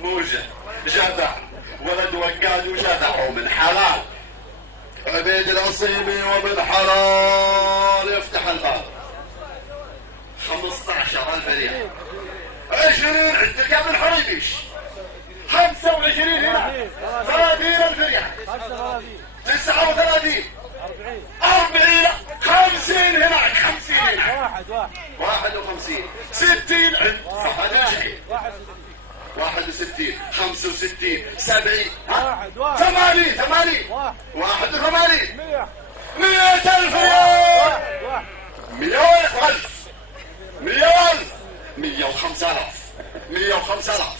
موجة جدع، ولد وقاد وجدع ومن حلال. عبيد العصيمي ومن حلال يفتح الباب. 15,000 ريال. 20 عندك يا ابن حريبيش. 25 هنا. 30,000 ريال. 39. 40. 50 هناك. 50 هناك. 51. 60 عند فهد الجحيم. 61. 65. 70. 80. 81. 100,000 ريال. 100,000. 100,000. 105,000. 105,000.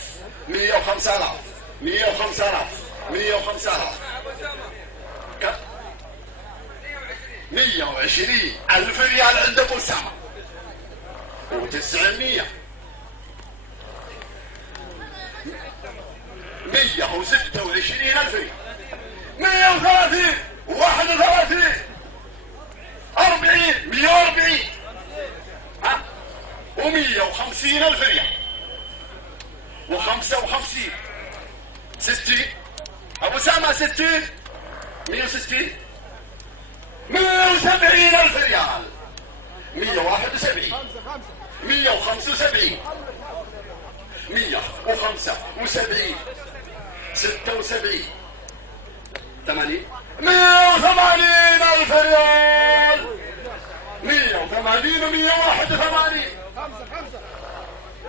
105,000. 105,000. 105,000. 120,000 ريال عند ابو اسامه. و900. 126,000 ريال. 130. 31. 40. 140. ها. و150,000 ريال. و55. 60. ابو اسامه 60. 160. 170,000 ريال. 171. 175. 175. 76. 80. 180,000 ريال. 180 و181.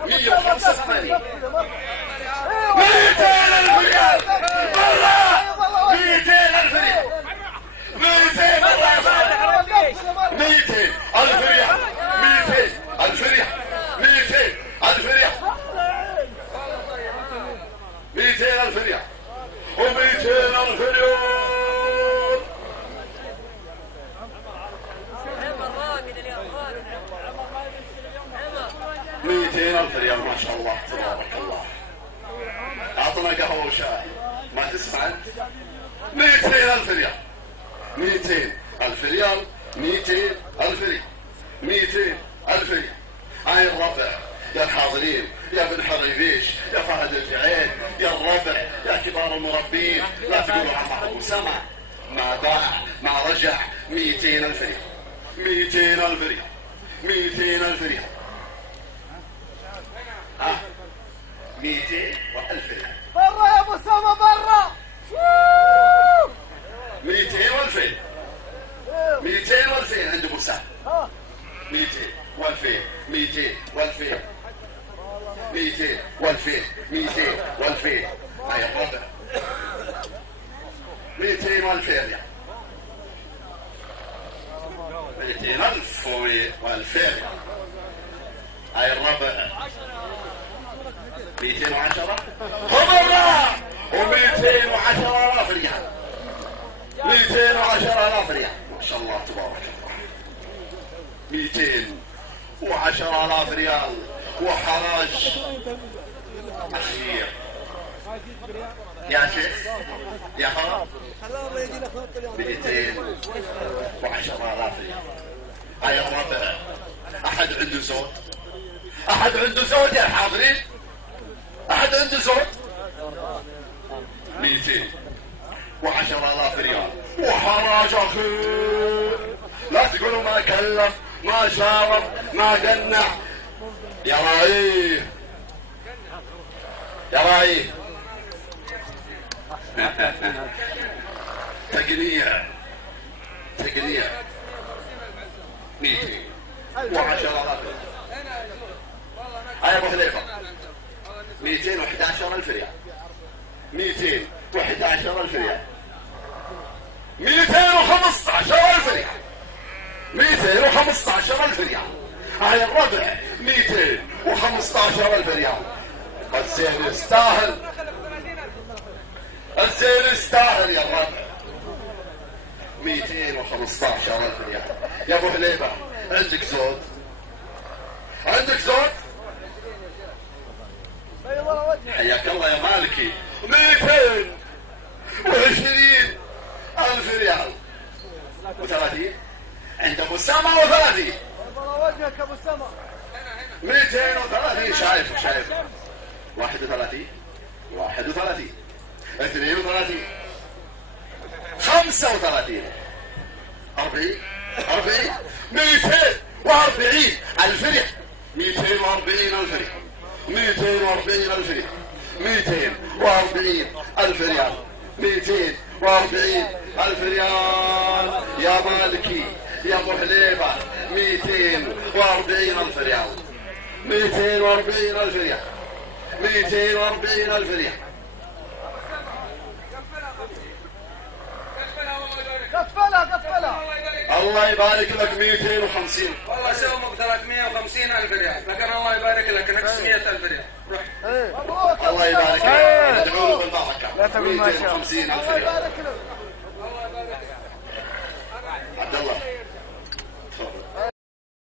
185. 200,000 ريال. والله 200,000 ريال. 200,000 ريال. 200,000 ريال. 200,000 ريال. 200,000 ريال. 200,000 ريال. و200,000 ريال. 200,000 ريال. ما شاء الله تبارك الله. اعطنا قهوه وشاي ما تسمع انت. 200,000 ريال. 200,000 ريال. 200,000 ريال. 200,000 ريال. هاي الربع يا الحاضرين، يا ابن حريبيش، يا فهد الجعيد، يا الربع، يا كبار المربين، لا تقولوا عمار ابو سما ما باع ما رجع. 200,000 ريال. 200,000 ريال. 200,000 ريال. 200,000 ريال. برا يا ابو سما برا. 200 و2000. 200 و2000 عند ابو سام. 200 و2000. 200 و2000. 200 و2000. 200 و2000. هاي الربع. 200 و2000 ريال. 200,000 و2000 ريال. هاي الربع. 210. خبرنا. و210,000 ريال. 210,000 ريال. ما شاء الله تبارك الله. 210,000 ريال وحراج أخير. يا شيخ يا خلاص. 210,000 ريال. هاي الربع. أحد عنده صوت؟ أحد عنده صوت يا الحاضرين؟ أحد عنده صوت؟ 210,000 ريال وحراج أخير. لا تقولوا ما كلف ما شارب ما قنع. يا رايه يا رايه. تقنيع 210,000. هاي ابو حذيفه. 211,000 ريال. 211,000 ريال. 215,000 ريال. 215,000 ريال. هاي الربع. 215,000 ريال. الزين يستاهل. الزين يستاهل يا الربع. 215,000 ريال. يا ابو حليفه عندك زود؟ عندك زود؟ حياك الله يا مالكي. 220,000 ريال. و30 عند ابو سما و30. 203 31 شايف 31 31 32 35 40 240 الفريق 240 الفريق 240 الفريق 240 ألف ريال 240 ألف ريال يا مالكي يا ابو حليبه 240 ألف ريال 240 ألف ريال 240 ألف ريال قفلها الله يبارك لك 250 والله سومك 350 ألف ريال لكن الله يبارك لك نقص 100 ألف ريال روح الله يبارك لك ندعو له بالبركه 250 ألف ريال